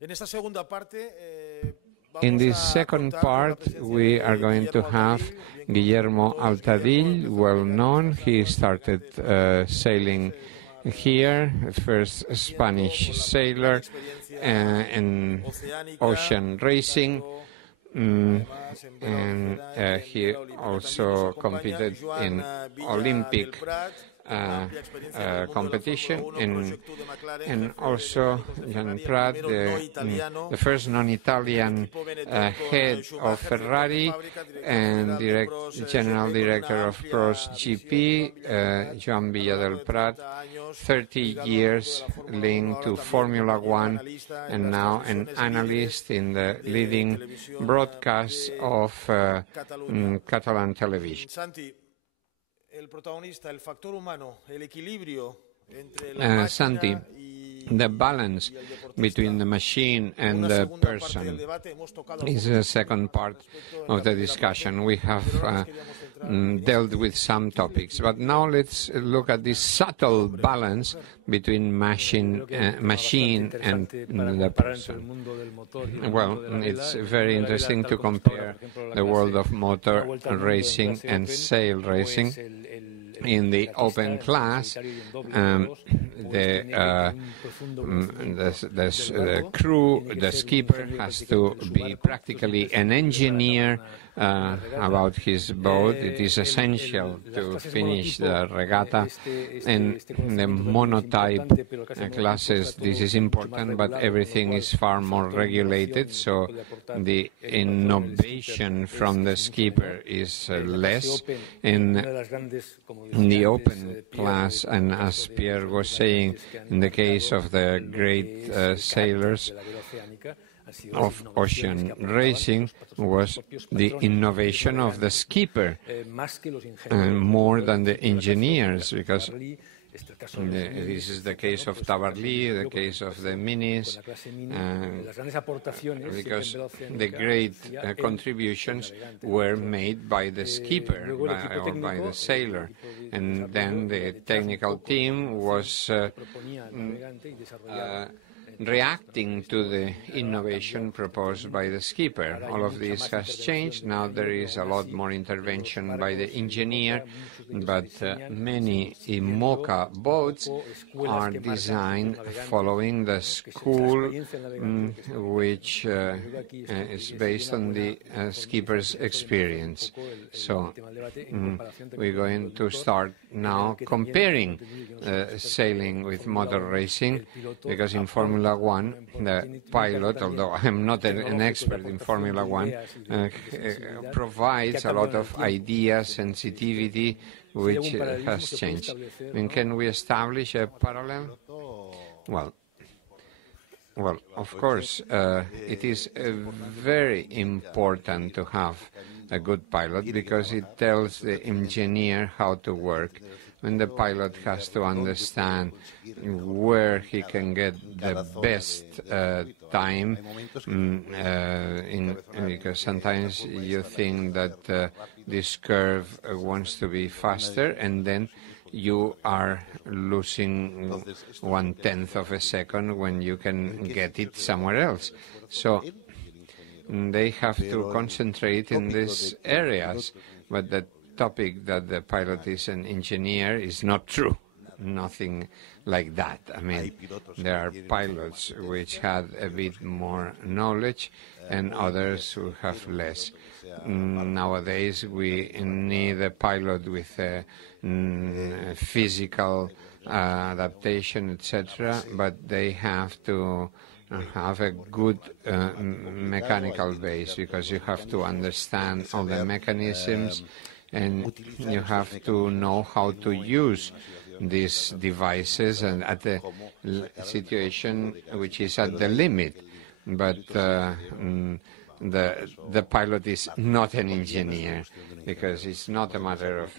In this second part, we are going to have Guillermo Altadill, well known. He started sailing here, first Spanish sailor in ocean racing, and he also competed in Olympic competition, and also Joan Villadelprat, the first non-Italian head of Ferrari and general director of Pros GP, Joan Villadelprat, 30 years linked to Formula One, and now an analyst in the leading broadcasts of Catalan television. Santi, the balance between the machine and the person is the second part of the discussion. We have dealt with some topics, but now let's look at this subtle balance between machine and the person. Well, it's very interesting to compare the world of motor racing and sail racing. In the open class, the crew, the skipper, has to be practically an engineer about his boat. It is essential to finish the regatta. In the monotype classes, this is important, but everything is far more regulated, so the innovation from the skipper is less. In the open class, and as Pierre was saying, in the case of the great sailors of ocean racing, was the innovation of the skipper more than the engineers, because this is the case of Tabarly, the case of the minis, because the great contributions were made by the skipper or by the sailor, and then the technical team was reacting to the innovation proposed by the skipper. All of this has changed. Now there is a lot more intervention by the engineer, but many IMOCA boats are designed following the school, which is based on the skipper's experience. So we're going to start now comparing sailing with motor racing, because in Formula One, the pilot, although I'm not an expert in Formula One, provides a lot of ideas, sensitivity, which has changed. And can we establish a parallel? Well, of course, it is very important to have a good pilot, because it tells the engineer how to work. When the pilot has to understand where he can get the best time, because sometimes you think that this curve wants to be faster, and then you are losing 1/10 of a second when you can get it somewhere else. So they have to concentrate in these areas, but the topic that the pilot is an engineer is not true. Nothing like that. I mean, there are pilots which had a bit more knowledge and others who have less. Nowadays, we need a pilot with a physical adaptation, etc., but they have to have a good mechanical base, because you have to understand all the mechanisms, and you have to know how to use these devices and at the situation which is at the limit. But the pilot is not an engineer, because it's not a matter of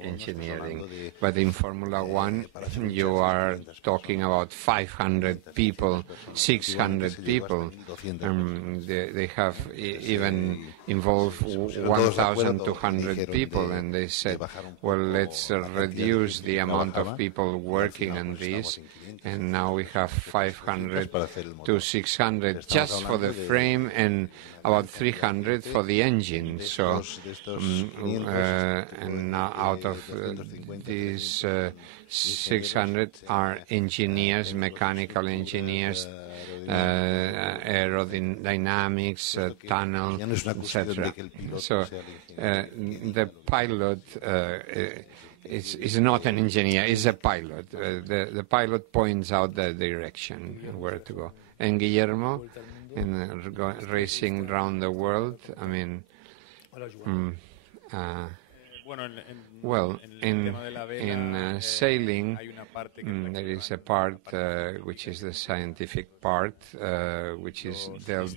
engineering. But in Formula One, you are talking about 500 people, 600 people. They have even involved 1,200 people, and they said, well, let's reduce the amount of people working on this, and now we have 500 to 600 just for the frame and about 300 for the engine. So, and now out of these 600 are engineers, mechanical engineers, aerodynamics, tunnel, etc. So the pilot is not an engineer, is a pilot. The pilot points out the direction and where to go. And Guillermo, in racing around the world, I mean, well, in sailing, there is a part which is the scientific part, which is dealt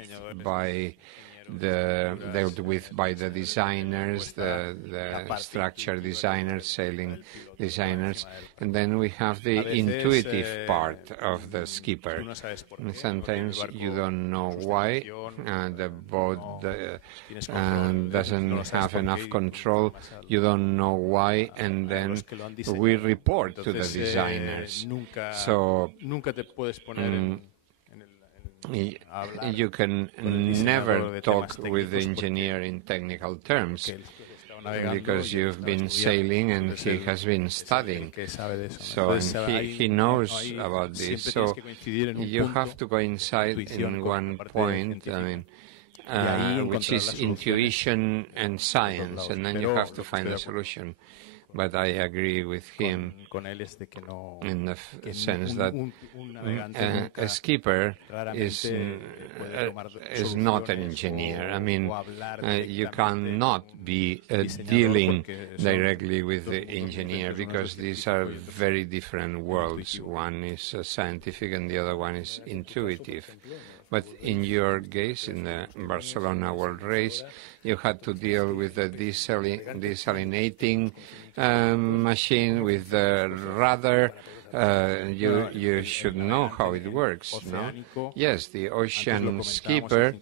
with by the designers, the structure designers, sailing designers, and then we have the intuitive part of the skipper. And sometimes you don't know why the boat doesn't have enough control. You don't know why, and then we report to the designers. So you can never talk with the engineer in technical terms, because you've been sailing and he has been studying. So and he knows about this. So you have to coincide in one point, I mean, which is intuition and science, and then you have to find a solution. But I agree with him in the sense that a skipper is not an engineer. I mean, you cannot be dealing directly with the engineer, because these are very different worlds. One is scientific and the other one is intuitive. But in your case, in the Barcelona World Race, you had to deal with the desalinating machine, with the rudder. You should know how it works, no? Yes, the ocean skipper,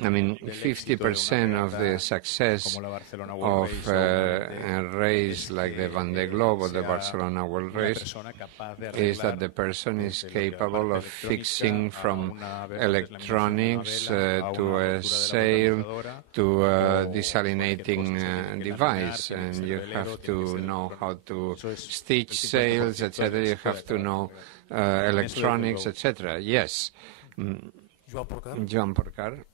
I mean, 50% of the success of a race like the Vendée Globe or the Barcelona World Race is that the person is capable of fixing from electronics to a sail to a desalinating device, and you have to know how to stitch sails, etc. You have to know electronics, etc. Yes. Joan Porcar.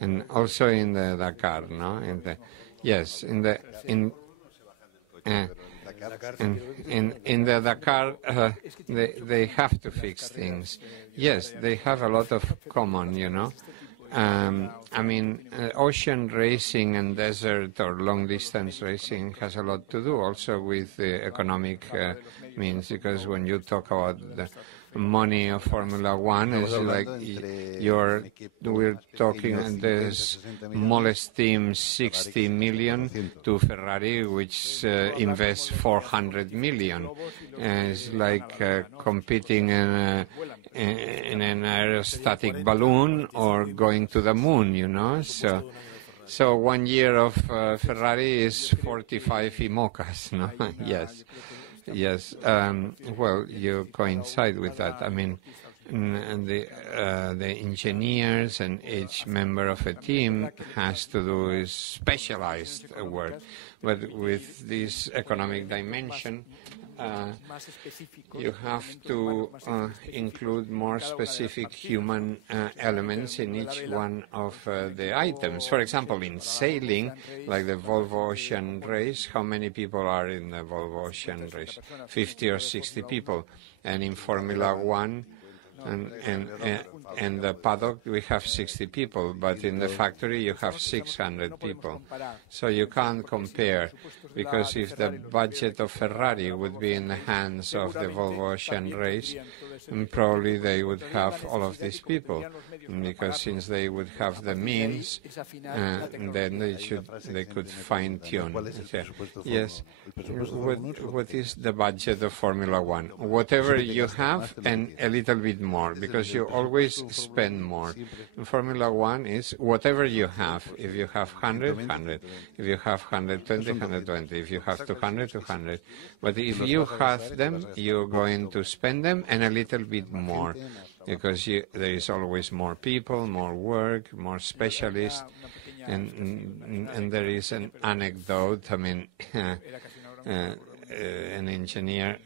And also in the Dakar, no? Yes, in the Dakar, they have to fix things. Yes, they have a lot of common, you know. I mean, ocean racing and desert or long-distance racing has a lot to do also with the economic means, because when you talk about the money of Formula One, it's like we're talking the smallest team 60 million to Ferrari, which invests 400 million. It's like competing in an aerostatic balloon or going to the moon, you know. So 1 year of Ferrari is 45 IMOCAs, no? Yes. Yes, well, you coincide with that. I mean, the engineers and each member of a team has to do specialized work. But with this economic dimension, you have to include more specific human elements in each one of the items. For example, in sailing, like the Volvo Ocean Race, how many people are in the Volvo Ocean Race? 50 or 60 people. And in Formula One, and the paddock, we have 60 people, but in the factory you have 600 people. So you can't compare, because if the budget of Ferrari would be in the hands of the Volvo Ocean Race, probably they would have all of these people, because since they would have the means, then they could fine-tune. Yes, what is the budget of Formula One? Whatever you have and a little bit more, because you always spend more. In Formula One is whatever you have. If you have 100, 100. If you have 120, 120. If you have 200, 200. But if you have them, you're going to spend them and a little bit more, because there is always more people, more work, more specialists. And there is an anecdote. I mean, an engineer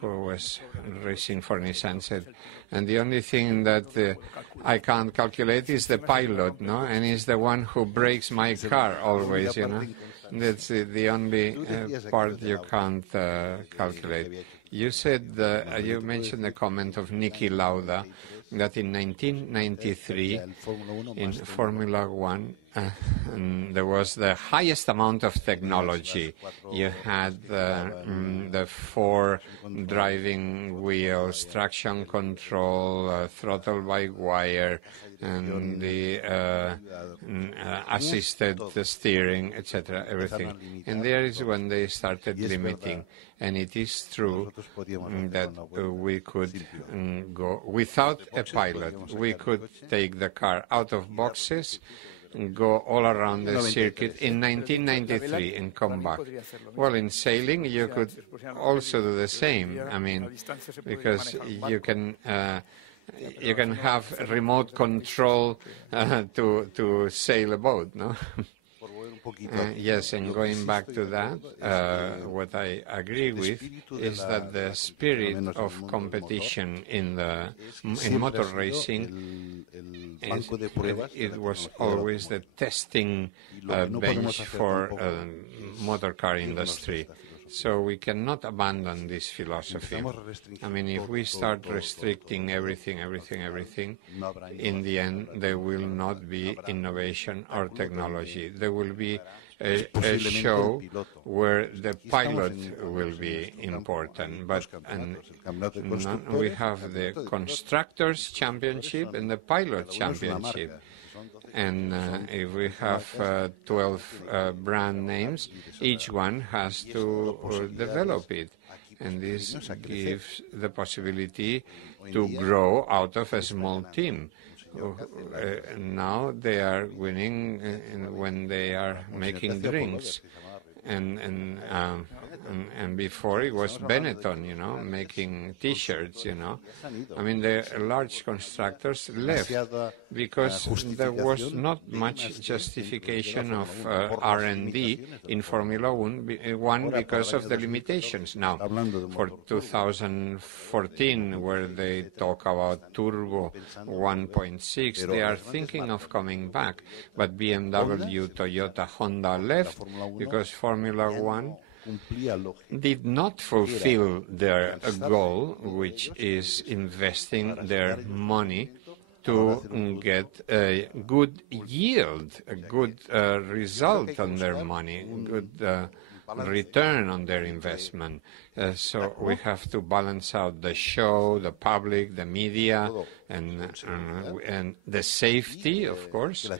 who was racing for Nissan said, and the only thing that I can't calculate is the pilot, no? And he's the one who breaks my car always, you know. That's the only part you can't calculate. You said, you mentioned the comment of Niki Lauda, that in 1993, in Formula One, there was the highest amount of technology. You had the 4 driving wheels, traction control, throttle by wire, and the assisted steering, etc., everything. And there is when they started limiting. And it is true that we could go without a pilot. We could take the car out of boxes, go all around the circuit in 1993 and come back. Well, in sailing, you could also do the same. I mean, because you can have remote control to sail a boat, no? Yes, and going back to that, what I agree with is that the spirit of competition in motor racing, it was always the testing bench for motor car industry. So we cannot abandon this philosophy. I mean, if we start restricting everything, in the end, there will not be innovation or technology. There will be a show where the pilot will be important, but we have the Constructors' Championship and the Pilot Championship. And if we have 12 brand names, each one has to develop it. And this gives the possibility to grow out of a small team. Now they are winning when they are making drinks. And before it was Benetton, you know, making T-shirts, you know. I mean, the large constructors left because there was not much justification of R&D in Formula One because of the limitations. Now, for 2014, where they talk about Turbo 1.6, they are thinking of coming back. But BMW, Toyota, Honda left because Formula One did not fulfill their goal, which is investing their money to get a good yield, a good result on their money, good return on their investment. So we have to balance out the show, the public, the media, and the safety, of course,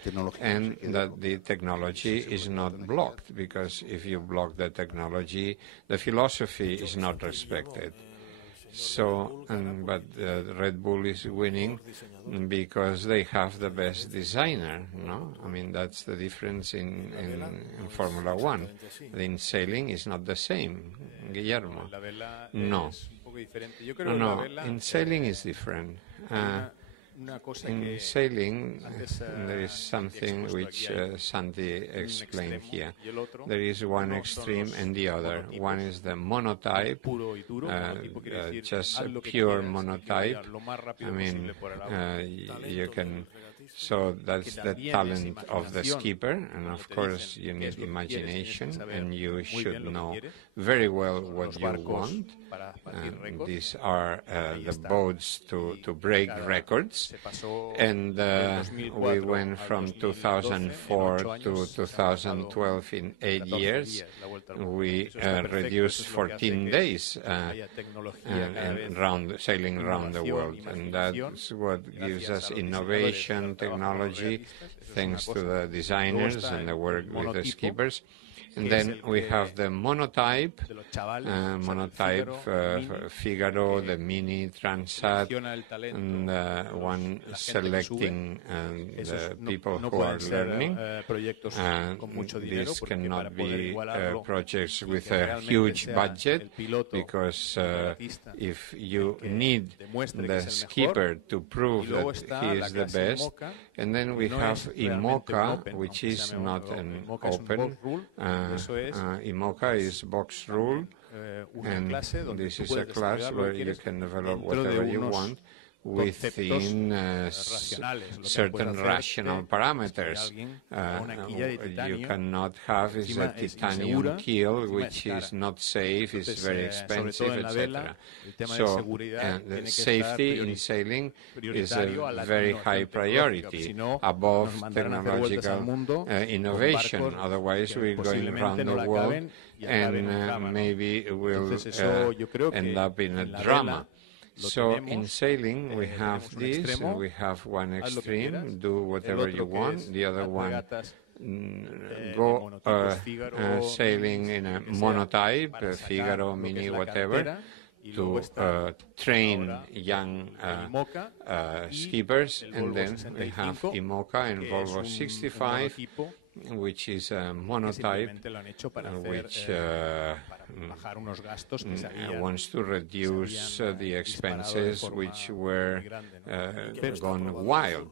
and that the technology is not blocked, because if you block the technology, the philosophy is not respected. So, but Red Bull is winning because they have the best designer, no? I mean, that's the difference in Formula One. In sailing is not the same, Guillermo. No. No, in sailing is different. In sailing, there is something which Santi explained here. There is one extreme and the other. One is the monotype, just a pure monotype. I mean, you can So that's the talent of the skipper, and of course you need imagination, and you should know very well what you want. These are the boats to break records, and we went from 2004 to 2012 in 8 years. We reduced 14 days and sailing around the world, and that's what gives us innovation, technology, thanks to the designers and the work with the skippers. And then we have the monotype, Figaro, the Mini, Transat, and one selecting the people who are learning. These cannot be projects with a huge budget, because if you need the skipper to prove that he is the best. And then we have IMOCA, which is not an open. IMOCA is box rule, and this is a class where you can develop whatever you want within certain rational parameters. You cannot have is a titanium keel, which is not safe, is very expensive, etc. So the safety in sailing is a very high priority above technological innovation. Otherwise, we're going around the world and maybe we'll end up in a drama. So in sailing, we have this, and we have one extreme, do whatever you want. The other one, go sailing in a monotype, Figaro, Mini, whatever, to train young skippers. And then we have IMOCA and Volvo 65, which is a monotype, which wants to reduce the expenses which were gone wild,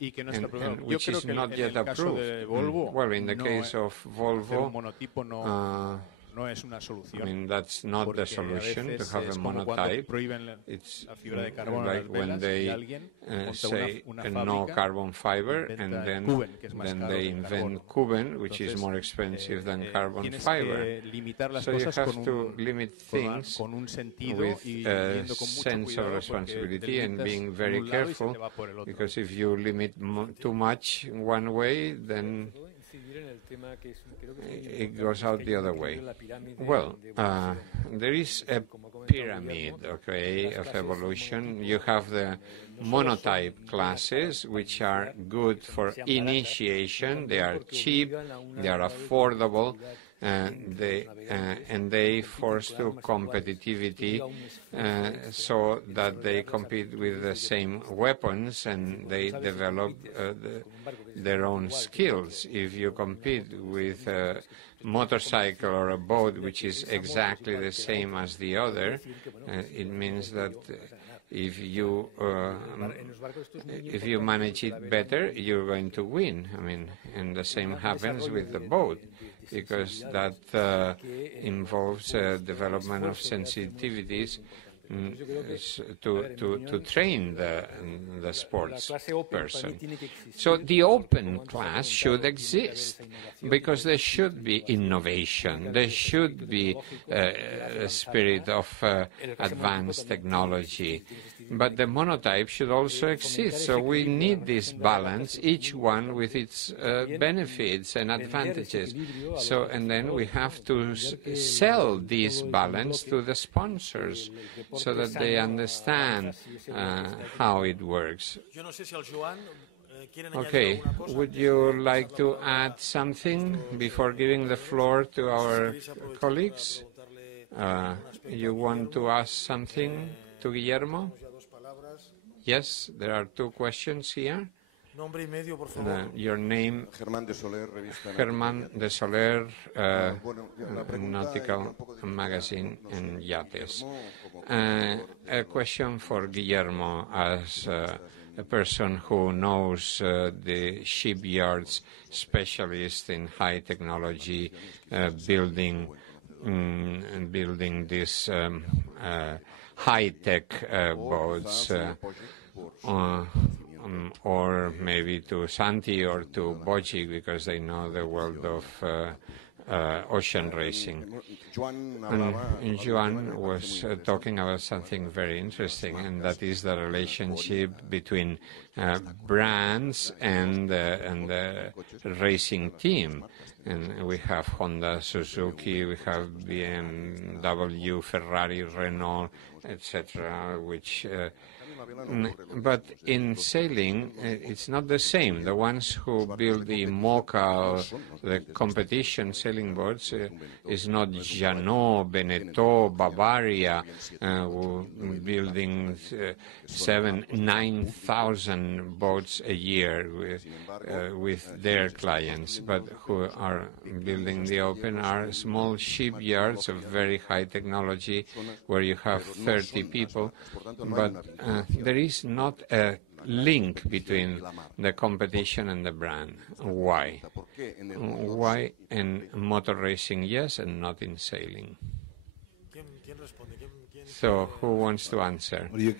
and which is not yet approved. Well, in the case of Volvo, I mean, that's not the solution to have a monotype. It's like when they say no carbon fiber, and then they invent Cuben, which is more expensive than carbon fiber. So you have to limit things with a sense of responsibility and being very careful, because if you limit too much one way, then it goes out the other way. Well, there is a pyramid, okay, of evolution. You have the monotype classes, which are good for initiation. They are cheap, they are affordable, and they force to competitivity, so that they compete with the same weapons, and they develop their own skills. If you compete with a motorcycle or a boat which is exactly the same as the other, it means that if you manage it better, you're going to win. I mean, and the same happens with the boat, because that involves development of sensitivities to train the sports person. So the open class should exist, because there should be innovation, there should be a spirit of advanced technology, but the monotype should also exist. So we need this balance, each one with its benefits and advantages. So, and then we have to sell this balance to the sponsors, so that they understand how it works. Okay, would you like to add something before giving the floor to our colleagues? You want to ask something to Guillermo? Yes, there are two questions here. Your name, Germán de Soler, Nautical Magazine and Yates. A question for Guillermo, as a person who knows the shipyards, specialist in high technology, building these high-tech boats. or maybe to Santi or to Boji, because they know the world of ocean racing. And Joan was talking about something very interesting, and that is the relationship between brands and the racing team. And we have Honda, Suzuki, we have BMW, Ferrari, Renault, etc., which but in sailing, it's not the same. The ones who build the MOCA, the competition sailing boats, is not Jeannot, Beneteau, Bavaria, building 9,000 boats a year with their clients, but who are building the open are small shipyards of very high technology where you have 30 people, but there is not a link between the competition and the brand. Why? Why in motor racing, yes, and not in sailing? So, who wants to answer? Well,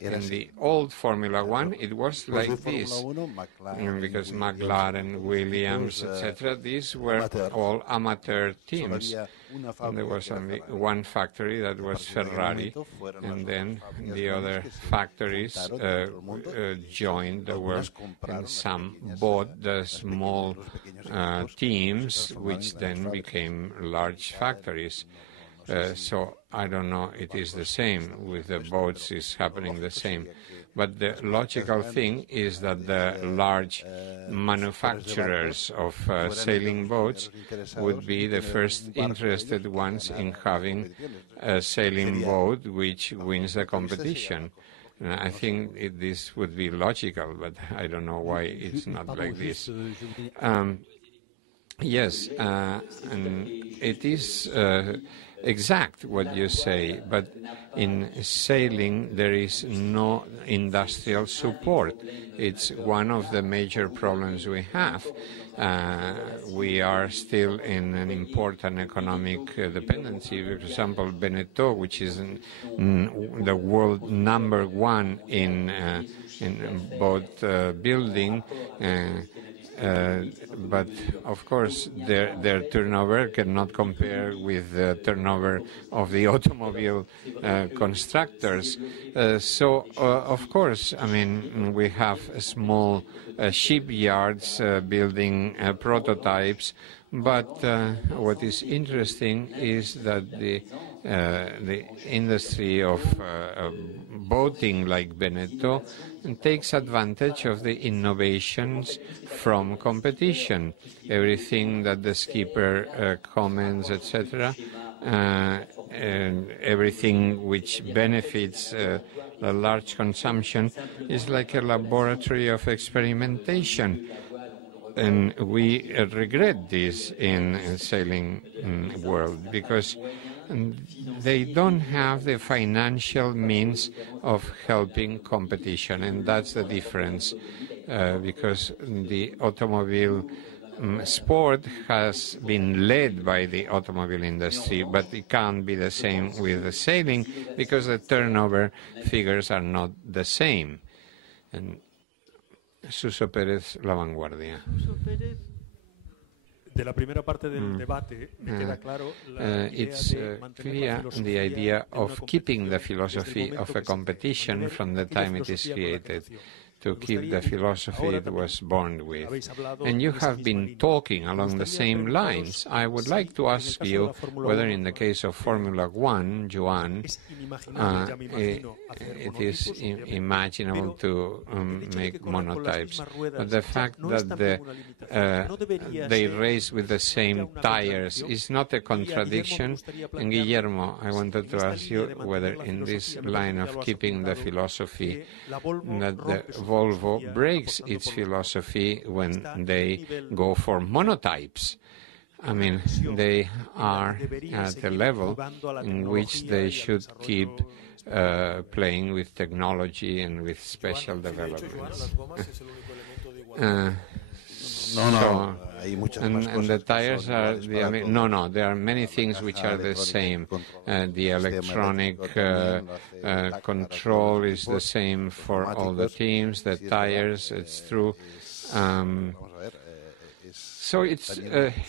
in the old Formula One, it was like this, because McLaren, Williams, etc., these were all amateur teams. There was only one factory, that was Ferrari, and then the other factories joined the world, and some bought the small teams, which then became large factories. So I don't know, it is the same. With the boats, it's happening the same. But the logical thing is that the large manufacturers of sailing boats would be the first interested ones in having a sailing boat which wins the competition. I think this would be logical, but I don't know why it's not like this. Yes, and it is exact what you say, but in sailing there is no industrial support. It's one of the major problems we have. We are still in an important economic dependency. For example, Beneteau, which is the world #1 in boat building, but of course their turnover cannot compare with the turnover of the automobile constructors. So of course, I mean, we have small shipyards building prototypes, but what is interesting is that the industry of boating like Beneteau takes advantage of the innovations from competition. Everything that the skipper comments, etc., and everything which benefits the large consumption is like a laboratory of experimentation. And we regret this in sailing world, because they don't have the financial means of helping competition, and that's the difference, because the automobile sport has been led by the automobile industry, but it can't be the same with the sailing, because the turnover figures are not the same. And Suso Pérez, La Vanguardia. It's clear the idea of keeping the philosophy of a competition from the time it is created, to keep the philosophy it was born with. And you have been talking along the same lines. I would like to ask you whether in the case of Formula One, Joan, it is imaginable to make monotypes. But the fact that they race with the same tires is not a contradiction. And Guillermo, I wanted to ask you whether in this line of keeping the philosophy that the Volvo breaks its philosophy when they go for monotypes. I mean, they are at a level in which they should keep playing with technology and with special developments. And the tires are, no, there are many things which are the same. The electronic control is the same for all the teams, the tires, it's true. So it's,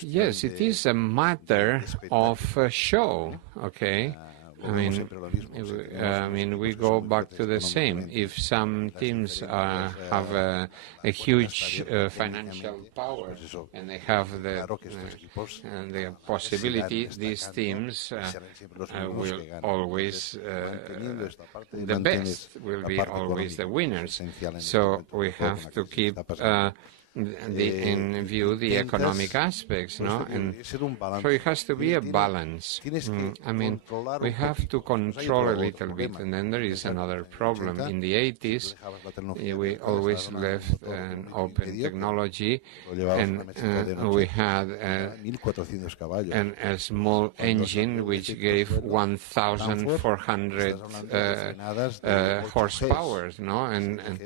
yes, it is a matter of show, okay? I mean, we go back to the same. If some teams have a huge financial power and they have the possibility, these teams will always, the best will be always the winners. So we have to keep in view the economic aspects, no? And so it has to be a balance. I mean, we have to control a little bit, and then there is another problem. In the 80s, we always left an open technology, and we had a small engine which gave 1,400 horsepower, no? And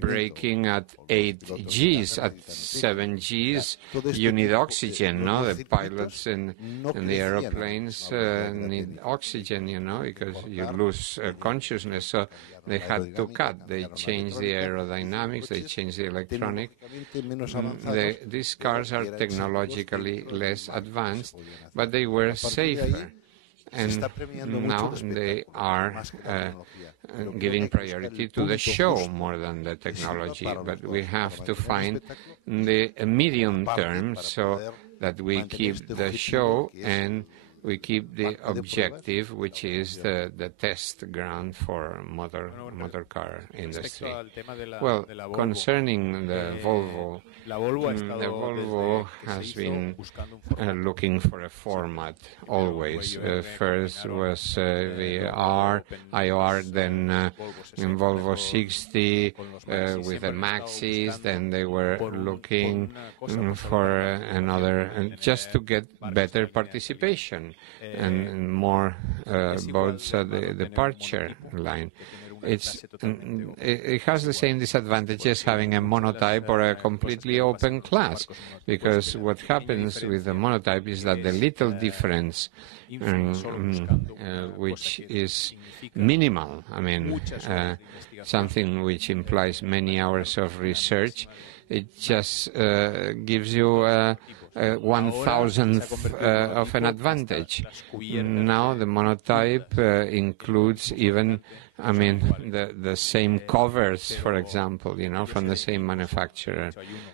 braking at 8 Gs, at 7 Gs, you need oxygen, no? The pilots and the aeroplanes need oxygen, you know, because you lose consciousness. So they had to cut. They changed the aerodynamics, they changed the electronic. These cars are technologically less advanced, but they were safer. And now they are giving priority to the show more than the technology. But we have to find the medium term so that we keep the show and we keep the objective, which is the test ground for motor car industry. Well, concerning the Volvo, the Volvo has been looking for a format always. First was IR, then Volvo 60 with the Maxis, then they were looking for another, just to get better participation and more boats at the departure line. It has the same disadvantages having a monotype or a completely open class, because what happens with the monotype is that the little difference, which is minimal, I mean, something which implies many hours of research, it just gives you 1,000th of an advantage. Now the monotype includes even, I mean, the same covers, for example, you know, from the same manufacturer.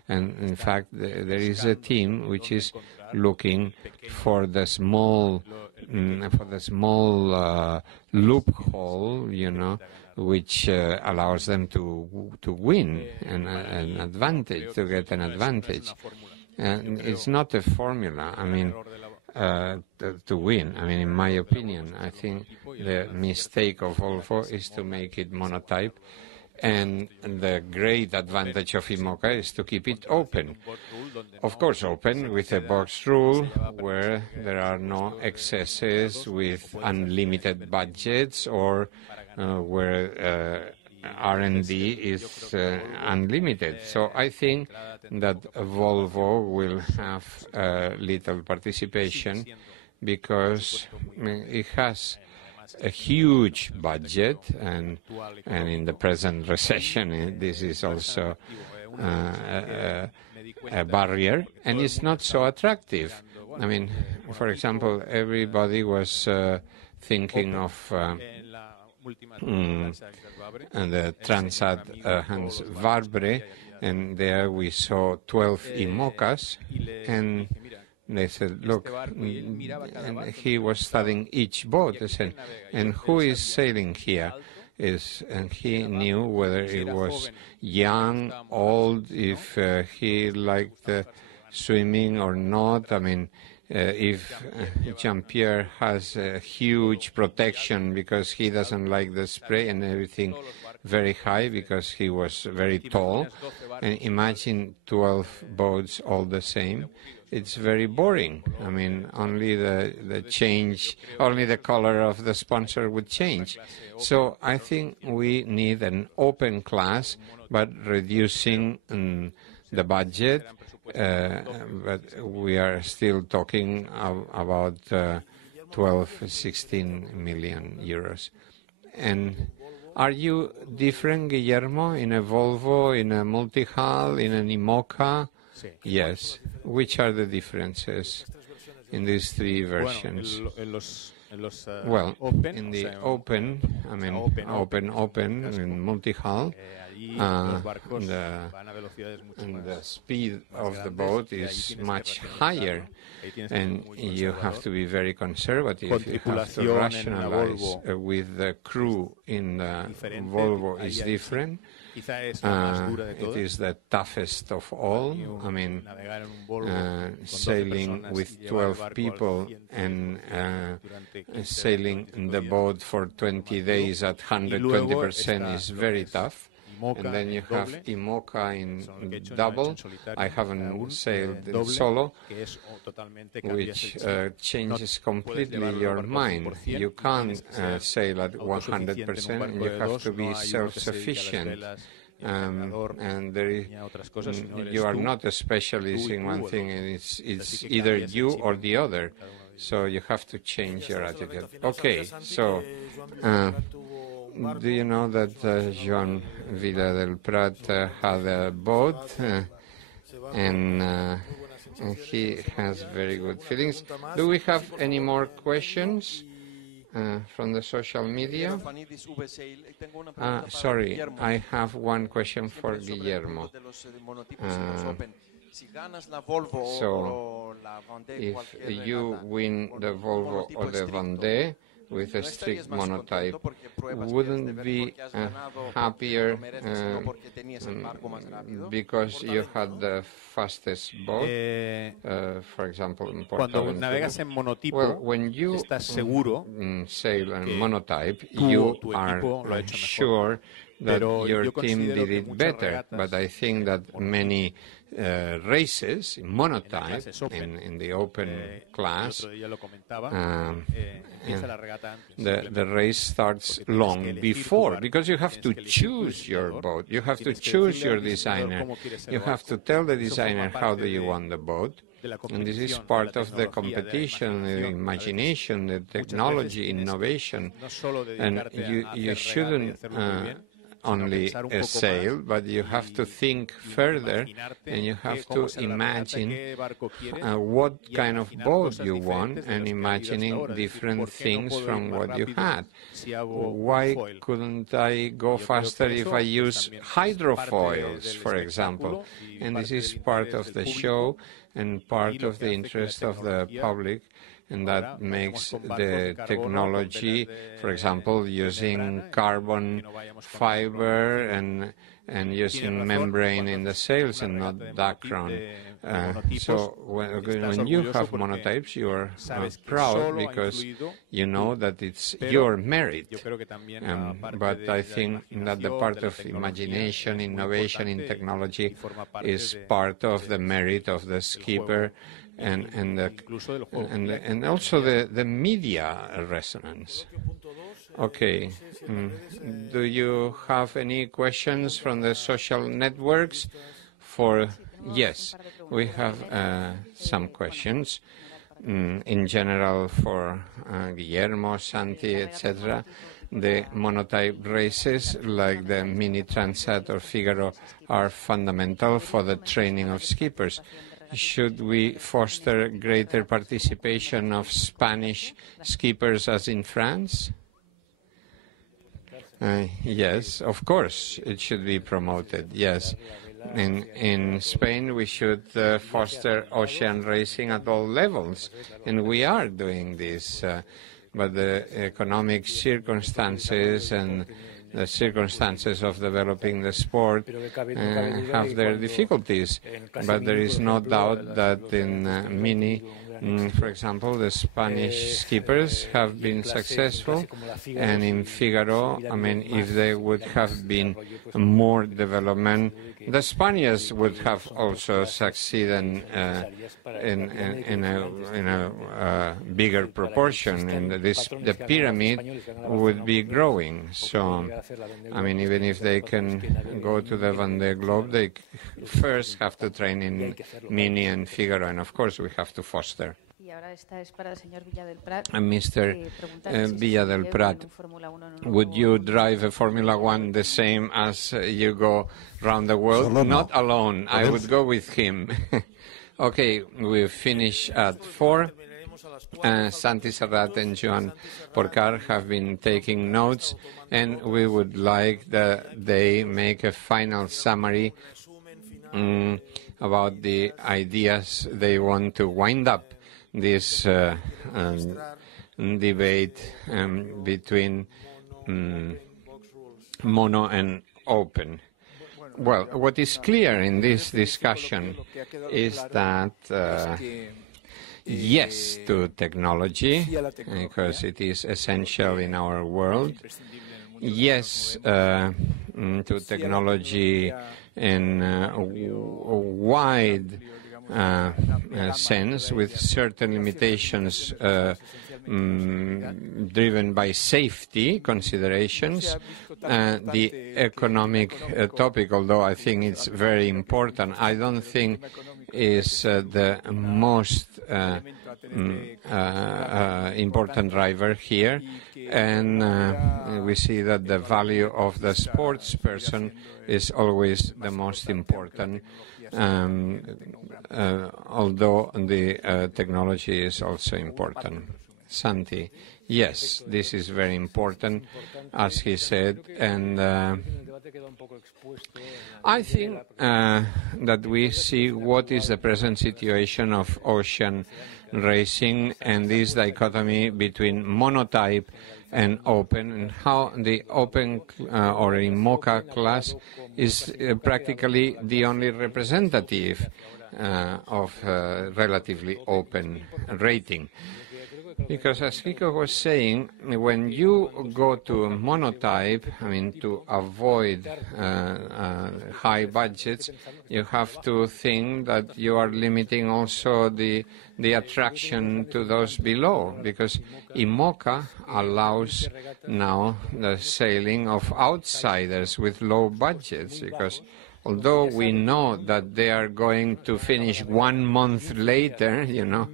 And in fact, there is a team which is looking for the small loophole, you know, which allows them to win an advantage, to get an advantage. And it's not a formula, I mean, to win. I mean, in my opinion, I think the mistake of Volvo is to make it monotype, and the great advantage of IMOCA is to keep it open. Of course, open with a box rule where there are no excesses with unlimited budgets, or where R&D is unlimited. So I think that Volvo will have little participation because it has a huge budget, and in the present recession this is also a barrier, and it's not so attractive. I mean, for example, everybody was thinking of and the Transat Hans Varbre, and there we saw 12 IMOCAs, and they said, look, and he was studying each boat. They said, and who is sailing here? And he knew whether it was young, old, if he liked swimming or not. I mean, if Jean-Pierre has a huge protection because he doesn't like the spray and everything very high because he was very tall, and imagine 12 boats all the same, it's very boring. I mean, only the change, only the color of the sponsor would change. So I think we need an open class, but reducing the budget, but we are still talking about 12, 16 million euros. And are you different, Guillermo, in a Volvo, in a multi-hull, in an IMOCA? Yes. Which are the differences in these three versions? Well, in the open, I mean, open, in multi-hull, the speed of the boat is much higher, and you have to be very conservative. You have to rationalize with the crew in the Volvo is different. It is the toughest of all. I mean, sailing with 12 people and sailing the boat for 20 days at 120% is very tough. And then you have IMOCA in double. I haven't sailed in solo, which changes completely your mind. You can't sail at 100%. You have to be self-sufficient. And you are not a specialist in one thing, and it's either you or the other. So you have to change your attitude. Okay, so do you know that Joan Villadelprat had a boat, and he has very good feelings. Do we have any more questions from the social media? Sorry, I have one question for Guillermo. So, if you win the Volvo or the Vendée with a strict monotype, wouldn't be happier because you had the fastest boat, for example, in Porcar? Well, when you sail a monotype, you are sure that your team did it better, but I think that many races in monotype, in the open class, the race starts long before, because you have to choose your boat, you have to choose your designer, you have to tell the designer how do you want the boat. And this is part of the competition, the imagination, the technology, innovation. And you shouldn't only sail, but you have to think further, and you have to imagine what kind of boat you want, and imagining different things from what you had. Why couldn't I go faster if I use hydrofoils, for example? And this is part of the show and part of the interest of the public, and that makes the technology, for example, using carbon fiber and using membrane in the sails and not Dacron. So when you have monotypes, you are proud because you know that it's your merit. But I think that the part of imagination, innovation in technology is part of the merit of the skipper, and also the media resonance. Okay. Do you have any questions from the social networks? Yes, we have some questions. In general, for Guillermo, Santi, etc. The monotype races, like the Mini Transat or Figaro, are fundamental for the training of skippers. Should we foster greater participation of Spanish skippers as in France? Yes, of course, it should be promoted, yes. In Spain, we should foster ocean racing at all levels, and we are doing this, but the economic circumstances and the circumstances of developing the sport have their difficulties, but there is no doubt that in Mini, for example, the Spanish skippers have been successful, and in Figaro, I mean, if there would have been more development, The Spaniards would have also succeeded in a bigger proportion, and the pyramid would be growing. So, I mean, even if they can go to the Vendée Globe, they first have to train in Mini and Figaro, and of course we have to foster. And Mr. Villadelprat, would you drive a Formula One the same as you go around the world? Not alone. I would go with him. Okay, we finish at 4. Santi, Serrat and Joan Porcar have been taking notes, and we would like that they make a final summary about the ideas they want to wind up this debate between mono and open. Well, what is clear in this discussion is that yes to technology, because it is essential in our world. Yes to technology in a wide sense, with certain limitations driven by safety considerations. The economic topic, although I think it's very important, I don't think is the most important driver here. And we see that the value of the sports person is always the most important, although the technology is also important. Santi, yes, this is very important, as he said, and I think that we see what is the present situation of ocean racing and this dichotomy between monotype and open, and how the open or IMOCA class is practically the only representative of relatively open rating. Because as Kiko was saying, when you go to a monotype, I mean, to avoid high budgets, you have to think that you are limiting also the attraction to those below, because IMOCA allows now the sailing of outsiders with low budgets, because although we know that they are going to finish 1 month later, you know,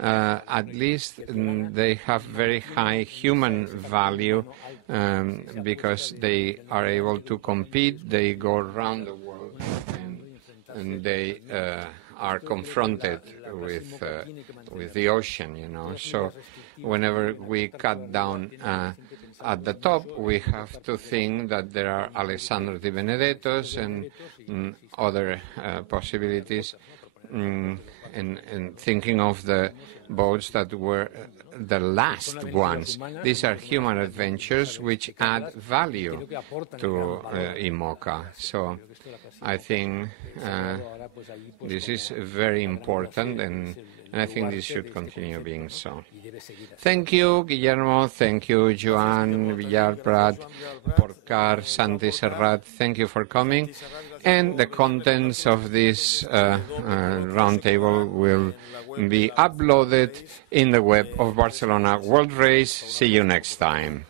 at least they have very high human value because they are able to compete, they go around the world, and they are confronted with the ocean, you know. So whenever we cut down at the top, we have to think that there are Alessandro Di Benedettos and other possibilities, and thinking of the boats that were the last ones. These are human adventures which add value to IMOCA. So I think this is very important, and I think this should continue being so. Thank you, Guillermo. Thank you, Joan Villadelprat, Porcar, Santi, Serrat. Thank you for coming. And the contents of this roundtable will be uploaded in the web of Barcelona World Race. See you next time.